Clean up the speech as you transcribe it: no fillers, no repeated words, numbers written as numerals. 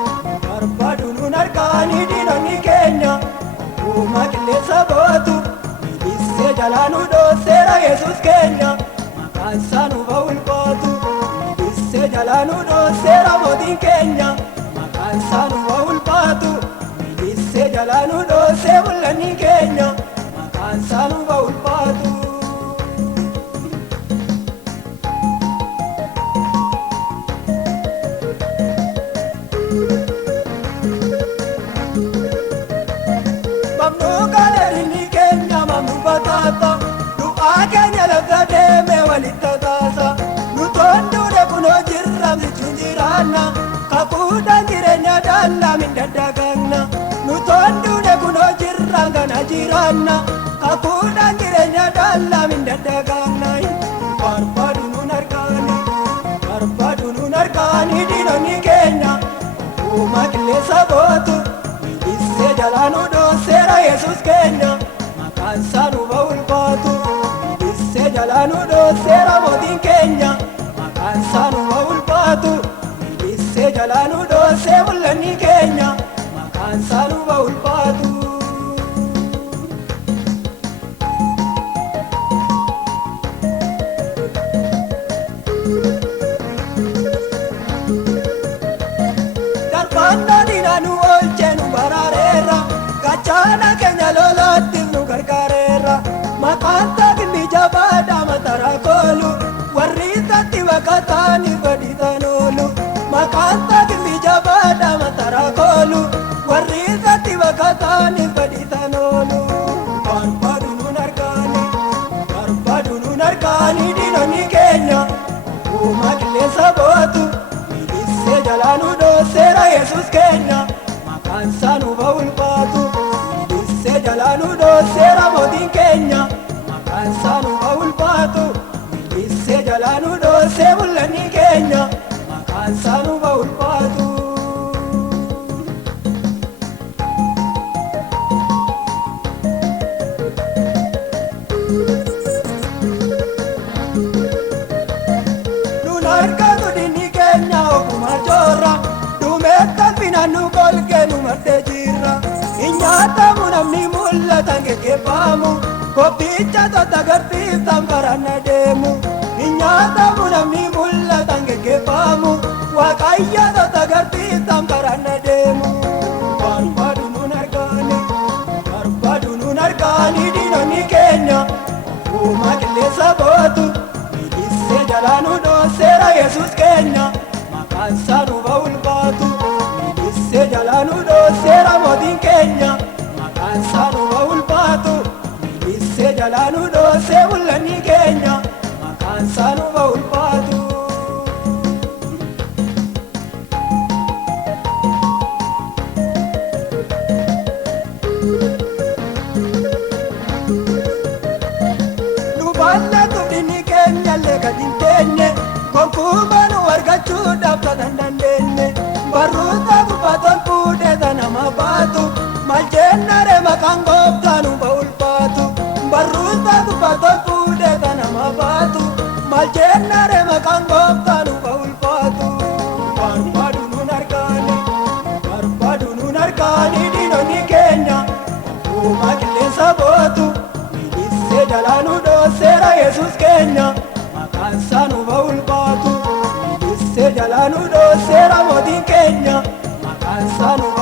Barbaaduun argaanii diinonni keenya uuma qilleensa bootu miidhissee jalaanuu dhoosseera Yesuus keenya maqaan isaa nuuf ulfaatu miidhissee jalaanuu dhoosseera mootiin keenya maqaan isaa nuuf ulfaatu miidhissee jalaanuu dhoossee mul'anni keenya maqaan isaa nuuf ulfaatu. Du'aa keenya lafa deemee walitti taasa nutoonduudha kunoo jirra bichuun jiraanna kakuudhaan jireenya daallaa min daddaganna nutoonduudha kunoo jirra gana jiraanna kakuudhaan jireenya daallaa min daddaganna. Barbaaduun argaanii diinonni keenya uuma qilleensa bootu miidhissee jalaanuu dhoosseera Yesuus keenya maqaan isaa nuuf ulfaatu miidhissee jalaanuu dhoosseera mootiin keenya maqaan isaa nuuf ulfaatu miidhissee jalaanuu dhoossee mul'anni keenya maqaan isaa nuuf ulfaatu. Darbannaa diinaa nu oolchee nu baraareera gachaana keenya lolaatti nu gargaareera maqaan taagilli jabaadhaa mataraa koolu warri tatti baqataanii badhiitan oolu maqaan taagilli jabaadhaa mataraa koolu warri tatti baqataanii badhiitan oolu. Barbaaduun argaanii diinonni keenya uuma qilleensa bootu miidhissee jalaanuu dhoosseera Yesuus keenya maqaan isaa nuuf ulfaatu miidhissee jalaanuu dhoosseera mootiin keenya maqaan isaa nuuf ulfaatu miidhissee jalaanuu dhoossee mul'anni keenya maqaan isaa nuuf ulfaatu. Nuun argatu diinni keenya oguma joorra duumessa finannu kolkee nu maddee jirra nyaatamu namni mul'atan geggeeffamu kophicha totta garsiiftan baranna deemu nyaatamu namni mul'atan geggeeffamu waaqayyo totta garsiiftan baranna deemu. Barbaaduun argaanii diinonni keenya uuma qilleensa bootu miidhissee jalaanuu dhoosseera Yesuus keenya maqaan isaa nuuf ulfaatu miidhissee jalaanuu dhoosseera mootiin keenya maqaan isaa nuuf ulfaatu miidhissee jalaanuu dhoossee mul'anni keenya maqaan isaa nuuf ulfaatu. Gadi teenye gonkuuma nu argachuudhaaf kan dandeenye barruuta gubbaatoon fuudhee nama baatu maal jennare maqaan gooftaa nuuf ulfaatu barruuta gubbaatoon fuudhee nama baatu maal jennare maqaan gooftaa nuuf ulfaatu. Barbaaduun argaanii diinonni keenya uuma qilleensa bootu miidhissee jalaanuu dhoosseera Yesuus keenya maqaan isaa nuuf ulfaatu miidhissee jalaanuu dhoosseera mootiin keenya maqaan isaa nuuf